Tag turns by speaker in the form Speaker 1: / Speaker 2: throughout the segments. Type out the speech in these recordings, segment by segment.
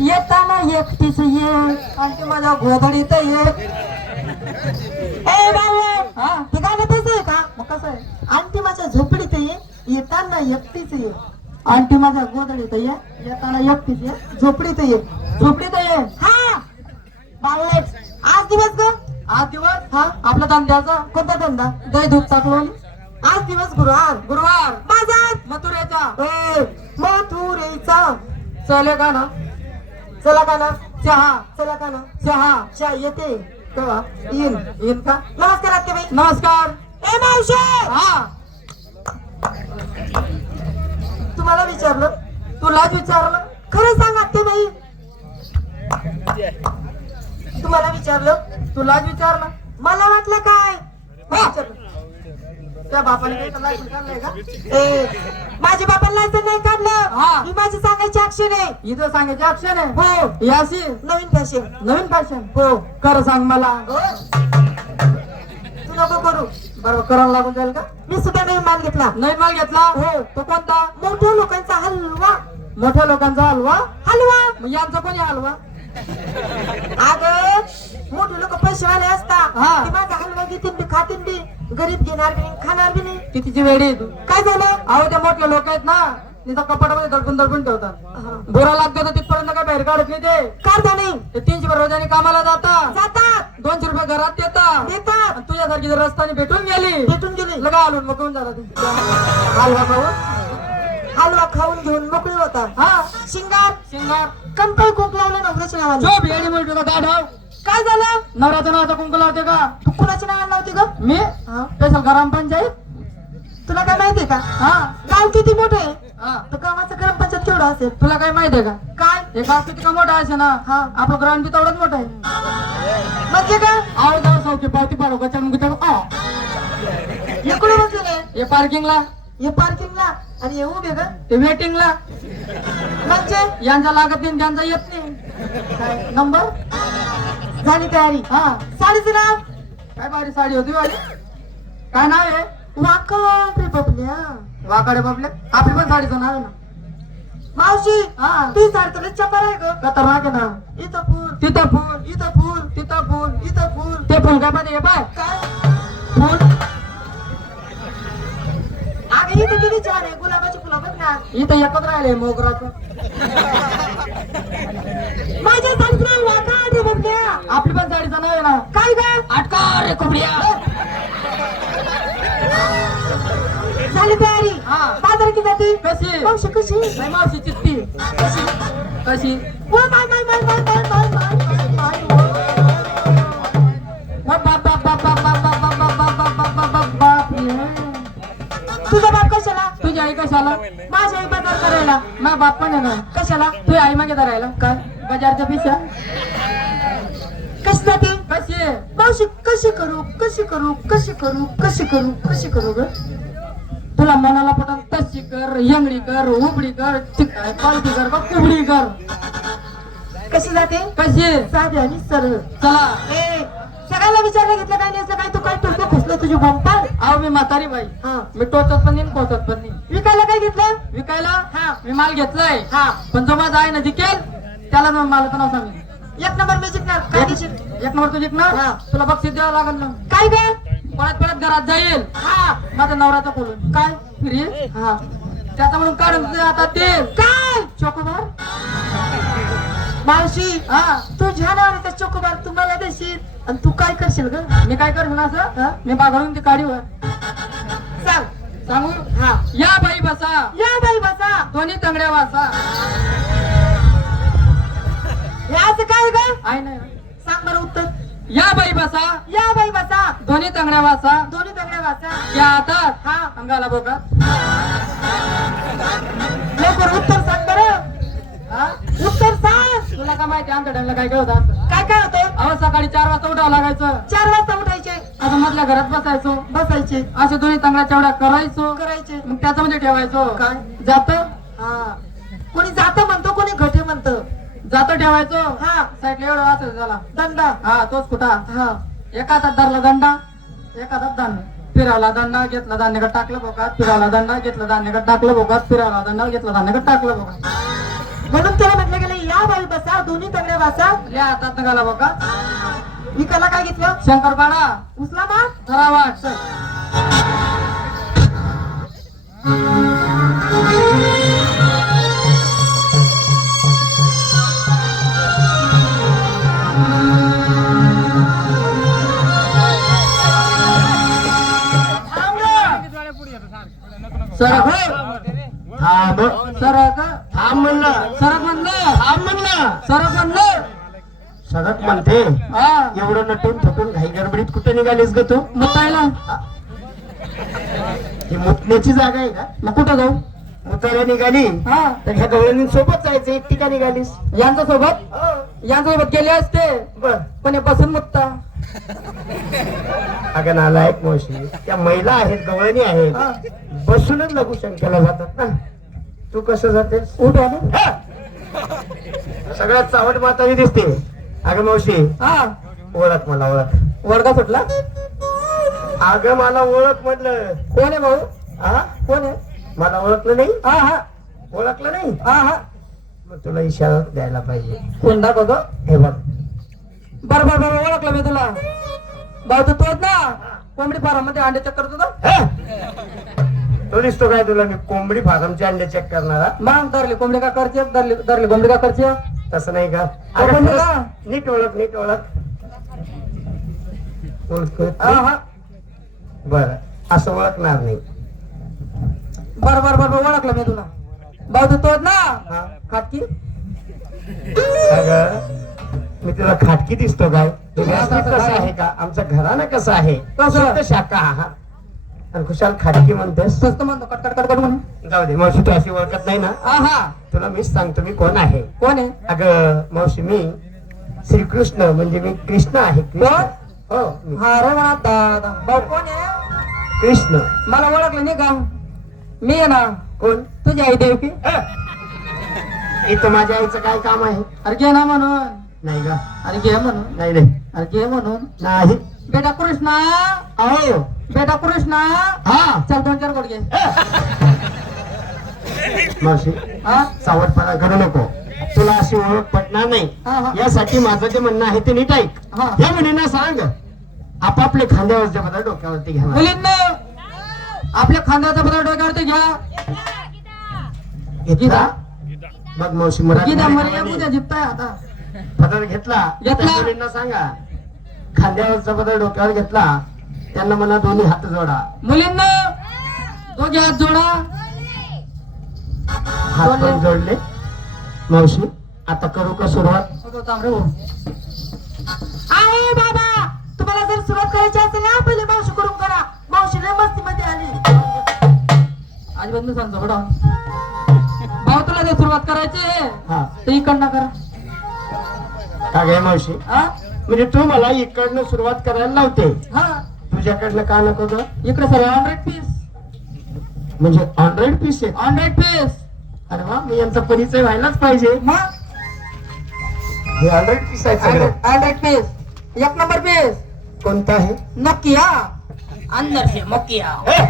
Speaker 1: येताना एकटीच ये आणि माझ्या गोधडीत ये.
Speaker 2: ए
Speaker 1: हा
Speaker 2: हे गाणं तसं आहे का?
Speaker 1: मग कसं आहे?
Speaker 2: आणखी माझ्या झोपडीत ये येताना एकटीच ये.
Speaker 1: आंटी माझ्या गोधडीत ये येताना एकटीच ये
Speaker 2: झोपडीत ये.
Speaker 1: झोपडीत ये.
Speaker 2: हा! बावळे आज दिवस ग?
Speaker 1: आज दिवस? हा आपला धंद्याचा
Speaker 2: कोणता धंदा?
Speaker 1: दही दूध टाकलोन
Speaker 2: आज दिवस गुरुवार.
Speaker 1: गुरुवार. मथुऱ्याचा
Speaker 2: ए, मथुरेचा.
Speaker 1: चले का ना?
Speaker 2: चला का ना?
Speaker 1: चहा
Speaker 2: चला का ना?
Speaker 1: चहा
Speaker 2: चा येते. येईन
Speaker 1: येईन का?
Speaker 2: नमस्कार बाई.
Speaker 1: नमस्कार.
Speaker 2: ए मावशे!
Speaker 1: हा.
Speaker 2: तुम्हाला विचारलं?
Speaker 1: तुलाच विचारलं?
Speaker 2: खरं सांग बाई. तुम्हाला विचारलं?
Speaker 1: तुलाच विचारलं.
Speaker 2: मला वाटलं काय. विचारलं.
Speaker 1: त्या बापाने काही तर लायसन काढलंय का?
Speaker 2: ए माझ्या बापाला लायसन नाही
Speaker 1: हा.
Speaker 2: काढलं. ही. माझी सांगायची अक्षर आहे.
Speaker 1: इथं सांगायचे अक्षर आहे?
Speaker 2: हो.
Speaker 1: याशी
Speaker 2: नवीन फॅशन
Speaker 1: नवीन फॅशन
Speaker 2: हो.
Speaker 1: कर सांग मला.
Speaker 2: तू नको करू.
Speaker 1: बरोबर करायला लागून जाईल का?
Speaker 2: मी सुद्धा नवीन माल घेतला.
Speaker 1: नवीन माल घेतला?
Speaker 2: हो.
Speaker 1: तो कोणता?
Speaker 2: मोठ्या लोकांचा हलवा.
Speaker 1: मोठ्या लोकांचा हलवा?
Speaker 2: हलवा.
Speaker 1: मग यांचा कोणी हलवा?
Speaker 2: अग मोठे लोक पैसेवाले असतात.
Speaker 1: हा.
Speaker 2: ते माझा हलवा घेतील बी खातील बी. गरीब घेणार बी नाही, खाणार बी नाही.
Speaker 1: कितीची वेळी आहे तू.
Speaker 2: काय झालं?
Speaker 1: अहो ते मोठे लोक आहेत ना तिथं कपाटामध्ये दडपून दडपून ठेवतात. बोरा लागतो तर तिथपर्यंत काय बाहेर काढत नाही ते.
Speaker 2: कारदा नाही.
Speaker 1: ते तीनशे रुपये रोजाने कामाला जातात.
Speaker 2: जातात.
Speaker 1: दोनशे रुपये घरात देतात.
Speaker 2: देतात.
Speaker 1: आणि तुझ्यासारखी जर रस्त्याने भेटून गेली
Speaker 2: भेटून गेले.
Speaker 1: लगा आलून मग झाला ते हलवा खाऊ
Speaker 2: हलवा खाऊन घेऊन मोकळे होतात
Speaker 1: हा?
Speaker 2: शिंगार?
Speaker 1: शिंगार.
Speaker 2: कंपल कुंक लावलं नवऱ्याच्या नावाने.
Speaker 1: शोभ येडी मोठी का
Speaker 2: काय झालं?
Speaker 1: नवऱ्याचं नावाचा कुंकू लावते का?
Speaker 2: तू कुणाच्या नावाने लावते ग?
Speaker 1: मी?
Speaker 2: हा?
Speaker 1: स्पेशल ग्रामपंचायत
Speaker 2: तुला काय माहितीये का?
Speaker 1: हा.
Speaker 2: गाव किती मोठं
Speaker 1: हा.
Speaker 2: तर गावाचं ग्रामपंचायत केवढं असेल?
Speaker 1: तुला काय माहिती आहे का?
Speaker 2: काय?
Speaker 1: हे गाव किती का मोठं असे ना?
Speaker 2: हा.
Speaker 1: आपलं ग्राउंड बी तेवढंच मोठं आहे.
Speaker 2: म्हणजे काय?
Speaker 1: आव जाऊ सौकी पावती पाडू का गुतळ आ.
Speaker 2: इकडे बसलेले
Speaker 1: हे पार्किंगला
Speaker 2: हे पार्किंगला आणि उभे ग
Speaker 1: ते वेटिंगला
Speaker 2: म्हणजे?
Speaker 1: यांचा लागत नाही त्यांचा येत नाही. नंबर
Speaker 2: झाली तयारी.
Speaker 1: हा.
Speaker 2: साडीचं नाव?
Speaker 1: काय बारी साडी होती वाली काय नाव आहे?
Speaker 2: वाकड बबल्या
Speaker 1: वाकडे बापले आपली पण साडीचं नाव आहे ना.
Speaker 2: मावशी
Speaker 1: हा.
Speaker 2: ती साडी तुला चपार आहे ग.
Speaker 1: खतरनाक आहे ना.
Speaker 2: इथं फुल.
Speaker 1: तिथं फुल.
Speaker 2: इथं फुल.
Speaker 1: तिथं फुल.
Speaker 2: इथं फुल.
Speaker 1: ते फुल काय पाहिजे? पाय.
Speaker 2: काय?
Speaker 1: फुल.
Speaker 2: अगं इथे किती छान आहे. गुलाबाची फुलं बघ ना.
Speaker 1: इथं एकच राहिले मोगराच
Speaker 2: माझ्या साडीचं नाव आकाश बघ्या
Speaker 1: आपली पण साडीचं नाव आहे ना.
Speaker 2: काय ग?
Speaker 1: अटका रे कोबड्या
Speaker 2: झाली तयारी.
Speaker 1: हा.
Speaker 2: बाजार की जाते.
Speaker 1: कशी?
Speaker 2: मावशी कशी?
Speaker 1: नाही मावशी
Speaker 2: कशी?
Speaker 1: कशी?
Speaker 2: ओ माय माय माय माय माय माय माय. कशाला माझ्या आई बाजार करायला.
Speaker 1: माझा बाप पण येणार
Speaker 2: कशाला?
Speaker 1: तुझी आई मागे धरायला. काय? बाजारच्या पिशा
Speaker 2: कशी जाते?
Speaker 1: कशी
Speaker 2: मावशी कशी करू? कशी करू? कशी करू? कशी करू? कशी करू ग?
Speaker 1: तुला मनाला पटन तशी कर यंगडी कर उबडी कर चिक- पालती कर का कुबडी कर.
Speaker 2: कशी जाते?
Speaker 1: कशी आहे?
Speaker 2: साधी आणि सरळ.
Speaker 1: चला.
Speaker 2: ए सगळ्याला विचारलं घेतलं काय नेसलं काय तू काय टोचलं खुसलं तुझी बंपा?
Speaker 1: अहो मी म्हातारी बाई.
Speaker 2: हा.
Speaker 1: मी टोचत पण नाही पोचत पण नाही.
Speaker 2: विकायला काय घेतलं?
Speaker 1: विकायला?
Speaker 2: हा.
Speaker 1: मी माल घेतलाय.
Speaker 2: हा.
Speaker 1: पण जो माझा आहे ना जिकेल त्याला मग मला नाव सांगेल
Speaker 2: एक नंबर मी जिंकणार. काय देशील
Speaker 1: एक नंबर तू जिंकणार?
Speaker 2: हा.
Speaker 1: तुला बक्षीस द्यावं लागेल ना.
Speaker 2: काय ग?
Speaker 1: पळत पळत घरात जाईल.
Speaker 2: हा.
Speaker 1: माझा नवराचा बोलून
Speaker 2: काय?
Speaker 1: फ्री.
Speaker 2: हा.
Speaker 1: त्याचा म्हणून काढून आता तेल.
Speaker 2: काय?
Speaker 1: चोकोबार?
Speaker 2: मावशी
Speaker 1: हा.
Speaker 2: तुझ्या नावाचा चोकोबार तुम्हाला देशील? आणि तू काय करशील ग?
Speaker 1: मी काय करू ना
Speaker 2: हा?
Speaker 1: असं मी बागडून ती काढीवर
Speaker 2: सांग.
Speaker 1: सांगू?
Speaker 2: हा.
Speaker 1: या बाई बसा.
Speaker 2: या बाई बसा.
Speaker 1: दोन्ही तंगड्या वासा
Speaker 2: असं काय ग?
Speaker 1: आहे ना.
Speaker 2: सांग बरं उत्तर.
Speaker 1: या बाई बसा.
Speaker 2: या बाई बसा.
Speaker 1: दोन्ही तंगड्या वासा
Speaker 2: दोन्ही तगड्या वाचा.
Speaker 1: या हातात
Speaker 2: हा.
Speaker 1: अंगाला बोका
Speaker 2: लवकर उत्तर सांग बरं.
Speaker 1: हा?
Speaker 2: उत्तर सांग.
Speaker 1: तुला काय माहिती आमच्या टाइमला काय काय होतं?
Speaker 2: काय काय?
Speaker 1: सकाळी चार वाजता उठावं लागायचं.
Speaker 2: चार वाजता उठायचे.
Speaker 1: आता मधल्या घरात बसायचो.
Speaker 2: बसायचे.
Speaker 1: असे दोन्ही तंगड्या तेवढ्या करायचो.
Speaker 2: करायचे.
Speaker 1: मग त्याच्यामध्ये ठेवायचो.
Speaker 2: काय?
Speaker 1: जात?
Speaker 2: हा. कोणी जात म्हणतो कोणी घटे म्हणतो.
Speaker 1: जात ठेवायचो.
Speaker 2: हा.
Speaker 1: साईडला एवढं वाचायचं त्याला.
Speaker 2: दंडा.
Speaker 1: हा तोच कुठा?
Speaker 2: हा.
Speaker 1: एका हातात धरला दंडा एका हातात धान्य फिरावला दंडा घेतला धान्यकडे टाकलं बोकात फिरावला दंडा घेतला धान्यकडे टाकलं बोकात फिरावला दंडा घेतला धान्यकडे टाकलं बोकात
Speaker 2: म्हणून त्याला म्हटलं गेलं या बाई बसा दोन्ही तगडे बसा.
Speaker 1: या हातात घाला बघा.
Speaker 2: विकायला काय घेतलं?
Speaker 1: शंकरपाडा
Speaker 2: उचला
Speaker 1: जरा वाट
Speaker 3: सडक म्हणते
Speaker 1: हा.
Speaker 3: एवढं नटून थटून घाई गडबडीत कुठे निघालीस ग तू?
Speaker 1: मुतायला.
Speaker 3: ही. मुतण्याची जागा आहे का?
Speaker 1: मग कुठं जाऊ
Speaker 3: मुतायला निघाली
Speaker 1: हा.
Speaker 3: तर ह्या गवळणी सोबत जायचं एकटी का निघालीस.
Speaker 1: यांच्या सोबत? यांच्या सोबत गेले असते. पण हे बसून मुत्ता.
Speaker 3: अगं नालायक मावशी त्या महिला आहेत गवळणी आहेत.
Speaker 1: हा.
Speaker 3: बसूनच लघुशंकेला जातात ना. तू कसं जातेस?
Speaker 1: उठ आलं
Speaker 3: हा! सगळ्यात चावट मातावी दिसते. अगं मावशी.
Speaker 1: हा.
Speaker 3: ओळख मला ओळख.
Speaker 1: वर्गा सुटला
Speaker 3: अगं मला ओळख म्हटलं.
Speaker 1: कोण आहे भाऊ?
Speaker 3: हा
Speaker 1: कोण आहे?
Speaker 3: मला ओळखलं नाही?
Speaker 1: हा हा.
Speaker 3: ओळखलं नाही?
Speaker 1: हा हा.
Speaker 3: मग तुला इशारा द्यायला पाहिजे.
Speaker 1: कोण दाखवतो
Speaker 3: हे बघ.
Speaker 1: बर बर बर ओळखलं मी तुला. भाऊ तू तोच ना? कोंबडी फार्ममध्ये अंडे चक्कर तुझं
Speaker 3: हा? तो दिसतो काय तुला? मी कोंबडी फार्मचे अंडे चेक करणारा.
Speaker 1: मग धरली कोंबडी का करचे धरली धरली कोंबडी का करचे
Speaker 3: तसं नाही का? नीट ओळख नीट ओळख.
Speaker 1: हा? हा.
Speaker 3: बरं. असं ओळखणार नाही.
Speaker 1: बर बर बर ओळखलं मी तुला. भाऊ तू ना?
Speaker 3: हा?
Speaker 1: खाटकी?
Speaker 3: मी तुला खाटकी दिसतो काय हे
Speaker 1: असं
Speaker 3: कसं? आहे का? आमचं घराणं कसं आहे?
Speaker 1: कसं?
Speaker 3: शाखा आहार आणि खुशाल खाटकी म्हणतेस.
Speaker 1: स्वस्त म्हणतो कट कट कट कट म्हणून.
Speaker 3: जाऊ दे मावशी तू अशी ओळखत नाही ना?
Speaker 1: हा हा
Speaker 3: तुला मीच सांगतो मी कोण आहे?
Speaker 1: कोण आहे?
Speaker 3: अगं मावशी मी श्रीकृष्ण म्हणजे मी कृष्ण आहे कृष्ण. हो मी.
Speaker 1: हा रे म्हणा दादा भाऊ कोण आहे?
Speaker 3: कृष्ण.
Speaker 1: मला ओळखलं नाही का? मी आहे ना?
Speaker 3: कोण?
Speaker 1: तुझी आई देवकी
Speaker 3: अ! इथं माझ्या आईचं काय काम आहे?
Speaker 1: अरे घे ना म्हणून.
Speaker 3: नाही का?
Speaker 1: अरे घे म्हणून.
Speaker 3: नाही नाही.
Speaker 1: अरे घे म्हणून.
Speaker 3: नाही.
Speaker 1: बेटा कृष्णा.
Speaker 3: अहो.
Speaker 1: बेटा कृष्णा
Speaker 3: हा.
Speaker 1: चल दोन चार गोड घे
Speaker 3: मावशी
Speaker 1: हा?
Speaker 3: सावधपणा करू नको. तुला अशी ओळख पटणार नाही.
Speaker 1: हा.
Speaker 3: यासाठी माझं जे म्हणणं आहे ते नीट ऐक.
Speaker 1: हा.
Speaker 3: या मुलींना सांग. आपापले खांद्यावरच्या पदार्थ डोक्यावरती घ्या.
Speaker 1: मुलींना आपल्या खांद्याचा पदार्थ डोक्यावरती घ्या.
Speaker 3: घेतला बघ मावशी मराठी
Speaker 1: गीता उद्या जिंकताय आता.
Speaker 3: पदार्थ घेतला.
Speaker 1: घेतला.
Speaker 3: त्या मुलींना सांगा. खांद्यावरचा पदार्थ डोक्यावर घेतला त्यांना म्हणा दोन्ही हात जोडा.
Speaker 1: मुलींना दोघे हात जोडा.
Speaker 3: हात पण
Speaker 1: जोडले.
Speaker 3: मावशी आता करू का सुरुवात.
Speaker 2: आहे बाबा. तुम्हाला जर सुरुवात करायची असेल ना पहिले मावशी करून करा. मावशी लय मस्ती मध्ये आली.
Speaker 1: आज बंद सांगतो बडा. भाऊ तुला जर सुरुवात करायची आहे,
Speaker 3: हा.
Speaker 1: तर इकडनं करा.
Speaker 3: का गे मावशी?
Speaker 1: हा?
Speaker 3: म्हणजे तू मला इकडनं सुरुवात करायला लावते
Speaker 1: हा.
Speaker 3: तुझ्याकडनं का नको ग?
Speaker 1: इकडे सगळं हंड्रेड पीस
Speaker 3: म्हणजे हंड्रेड पीस आहे?
Speaker 1: हंड्रेड पीस
Speaker 3: अरे वा मी यांचा परिचय व्हायलाच पाहिजे.
Speaker 1: मग?
Speaker 3: हे हंड्रेड पीस आहे सगळं.
Speaker 1: हंड्रेड पीस एक नंबर पीस
Speaker 3: कोणतं आहे?
Speaker 1: नोकिया अंदर से मोकिया
Speaker 3: हे!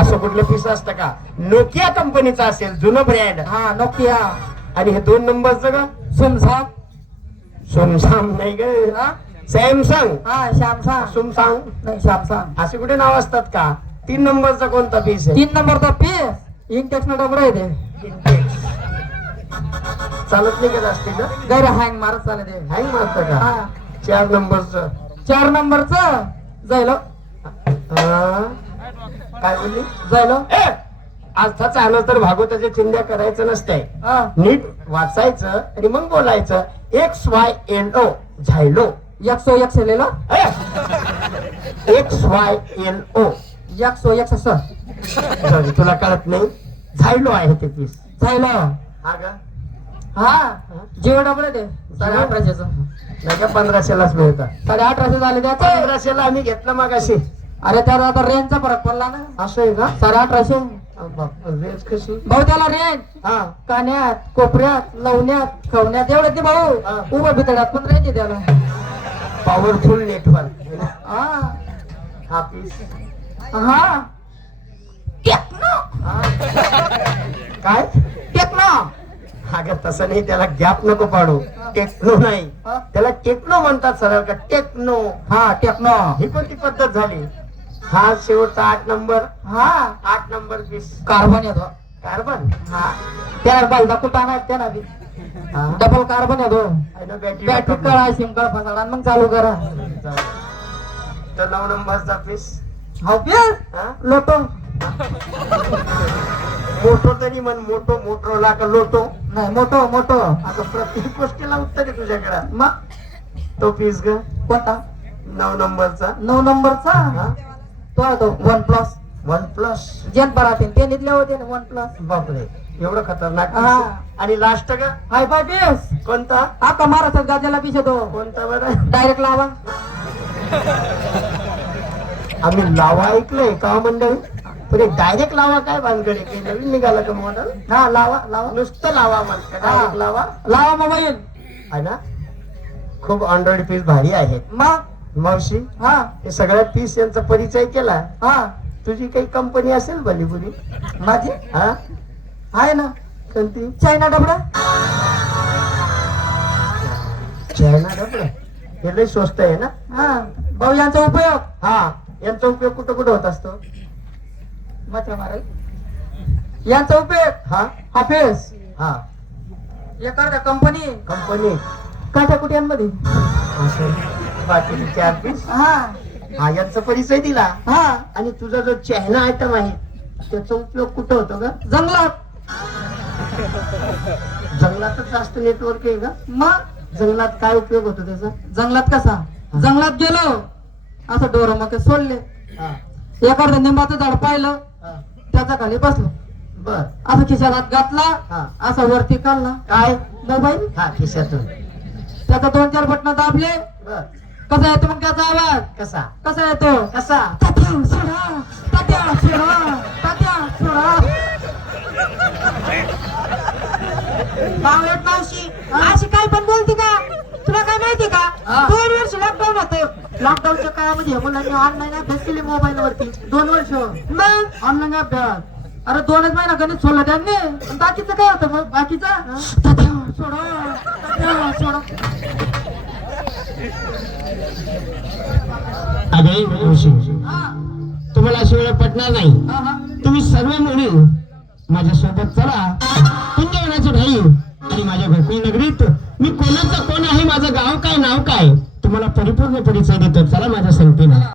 Speaker 3: असं कुठलं पीस असतं का? नोकिया कंपनीचा असेल जुनं ब्रँड
Speaker 1: हा नोकिया
Speaker 3: आणि हे दोन नंबरचं का
Speaker 1: सुमसाम
Speaker 3: सोमसाम नाही ग. सॅमसंग.
Speaker 1: हा
Speaker 3: सुमसांग.
Speaker 1: नाही श्यामसाम
Speaker 3: असे कुठे नाव असतात का? तीन नंबरचा कोणता पीस आहे?
Speaker 1: तीन नंबरचा पीस इंटेक्स न डबर आहे ते.
Speaker 3: चालत नाही का जास्ती का?
Speaker 1: गैर हँग मारत चालत आहे.
Speaker 3: हँग मारत का?
Speaker 1: हा.
Speaker 3: चार नंबरचं.
Speaker 1: चार नंबरचं? जाईल
Speaker 3: हा? काय बोलली?
Speaker 1: जाईल
Speaker 3: ए! अर्थाचा तर भागवताच्या चिंध्या करायचं नसतंय.
Speaker 1: हा.
Speaker 3: नीट वाचायचं आणि मग बोलायचं. X Y L O Xylo.
Speaker 1: एकशो एक लिहिलं
Speaker 3: एक्स वाय एल ओ
Speaker 1: एकशो एक स
Speaker 3: सॉरी तुला कळत नाही. झायलो आहे ते पीस
Speaker 1: जाईल
Speaker 3: हा का?
Speaker 1: हा. जीव डबल ते. साडे अठराशेच.
Speaker 3: नाही का पंधराशेलाच मिळतात
Speaker 1: साडे अठराशे झाले त्याचे
Speaker 3: पंधराशेला आम्ही घेतलं मग अशी
Speaker 1: अरे त्यात आता रेंजचा फरक पडला ना.
Speaker 3: असं आहे का?
Speaker 1: साडे अठराशे.
Speaker 3: रेंज कशी?
Speaker 1: भाऊ त्याला रेंज
Speaker 3: हा.
Speaker 1: कान्यात कोपऱ्यात लवण्यात खवण्यात एवढं ते भाऊ. उभं भितड्यात पण रेंज आहे त्याला.
Speaker 3: पॉवरफुल नेटवर्क
Speaker 1: हा
Speaker 3: हा पीस
Speaker 1: हा टेक्नो
Speaker 3: काय
Speaker 1: टेक्नो
Speaker 3: अगं तसं नाही त्याला गॅप नको पाडू. टेक्नो नाही? त्याला टेक्नो म्हणतात सरळ का? टेक्नो
Speaker 1: हा टेक्नो
Speaker 3: ही कोणती पद्धत झाली? हा शेवटचा आठ नंबर.
Speaker 1: हा.
Speaker 3: आठ नंबर पीस
Speaker 1: कार्बन येतो.
Speaker 3: कार्बन
Speaker 1: हा. त्याला बालदा कुठं नाही त्याला डबल कार्बन येतो
Speaker 3: बॅटरी
Speaker 1: बॅटरी कळा सिम कार्ड फसाडा मग चालू करा.
Speaker 3: तर नऊ नंबरचा पीस
Speaker 1: हो
Speaker 3: हा?
Speaker 1: लोटो.
Speaker 3: मोठो तरी म्हण मोठो मोटरोला का लोटो.
Speaker 1: नाही मोठो मोठो.
Speaker 3: आता प्रत्येक गोष्टीला उत्तर आहे तुझ्याकडे.
Speaker 1: मग
Speaker 3: तो पीस ग.
Speaker 1: कोणता?
Speaker 3: नऊ नंबरचा.
Speaker 1: नऊ नंबरचा? तो आहे तो वन प्लस
Speaker 3: वन प्लस
Speaker 1: जेन पराते ते निघले होते ना वन प्लस
Speaker 3: बापरे. एवढं खतरनाक
Speaker 1: हा.
Speaker 3: आणि लास्ट का
Speaker 1: हाय बाय बेस
Speaker 3: कोणता?
Speaker 1: आता महाराष्ट्रात गाज्याला पिस येतो.
Speaker 3: कोणता बरं?
Speaker 1: डायरेक्ट लावा.
Speaker 3: आम्ही लावा ऐकलंय का मंडळी? पण डायरेक्ट लावा काय भानगडे काही नवीन निघाला का मॉडेल
Speaker 1: हा लावा लावा.
Speaker 3: नुसतं लावा म्हणतात डायरेक्ट लावा?
Speaker 1: लावा मोबाईल.
Speaker 3: आहे ना? खूप अँड्रॉइड पीस भारी आहेत.
Speaker 1: मग?
Speaker 3: मावशी
Speaker 1: हा.
Speaker 3: हे सगळ्या पीस यांचा परिचय केला.
Speaker 1: हा.
Speaker 3: तुझी काही कंपनी असेल भलीपुरी
Speaker 1: माझी?
Speaker 3: हा?
Speaker 1: आहे ना?
Speaker 3: कोणती?
Speaker 1: चायना डबडा
Speaker 3: चायना डबडं हे लय स्वस्त आहे ना?
Speaker 1: हा. भाऊ यांचा उपयोग.
Speaker 3: हा. यांचा उपयोग कुठं कुठं होत असतो?
Speaker 1: मच्छा मारायला यांचा उपयोग.
Speaker 3: हा.
Speaker 1: हाफेस
Speaker 3: हा.
Speaker 1: एखाद्या कंपनी
Speaker 3: कंपनी
Speaker 1: काठ्या कुट्यांमध्ये.
Speaker 3: बाकी चार पीस
Speaker 1: हा.
Speaker 3: हा यांचा परिचय दिला.
Speaker 1: हा.
Speaker 3: आणि तुझा जो चेहना आयटम आहे त्याचा उपयोग कुठं होतो का
Speaker 1: जंगलात.
Speaker 3: जंगलातच जास्त नेटवर्क आहे का?
Speaker 1: मग?
Speaker 3: जंगलात काय उपयोग होतो त्याचा?
Speaker 1: जंगलात कसा? जंगलात गेलो असं डोर मग सोडले. एखादं निंबाचं झाड पाहिलं. त्याचा खाली बसलो.
Speaker 3: बर.
Speaker 1: असं खिशात घातला
Speaker 3: हा.
Speaker 1: असा वरती काढला.
Speaker 3: काय?
Speaker 1: मोबाईल
Speaker 3: हा खिशातून.
Speaker 1: त्याचा दोन चार बटन दाबले. कसा येतो मग त्याचा आवाज?
Speaker 3: कसा?
Speaker 1: कसा येतो?
Speaker 3: कसा?
Speaker 1: तात्या सोडा. तात्या सोडा. तात्या सोडा.
Speaker 2: बावळट मावशी अशी काय पण बोलते का? तुला काय माहिती का. दोन वर्ष लॉकडाऊन होतं. लॉकडाऊनच्या काळामध्ये मुलांनी ऑनलाईन अभ्यास केले मोबाईल वरती.
Speaker 1: दोन वर्ष?
Speaker 2: मग?
Speaker 1: ऑनलाईन अभ्यास? अरे दोनच महिना गणित सोडलं त्यांनी. बाकीचं काय होतं मग? बाकीचा? सोडा. सोडा. हा.
Speaker 3: तुम्हाला अशी वेळ पटणार नाही. तुम्ही सर्व मुली माझ्या सोबत चला कुंजवनाची ढाई आणि माझ्या गोकुळ नगरीत मी कोणाचा कोण आहे माझं गाव काय नाव काय तुम्हाला परिपूर्ण परिचय देतो. चला माझ्या संगतीनं.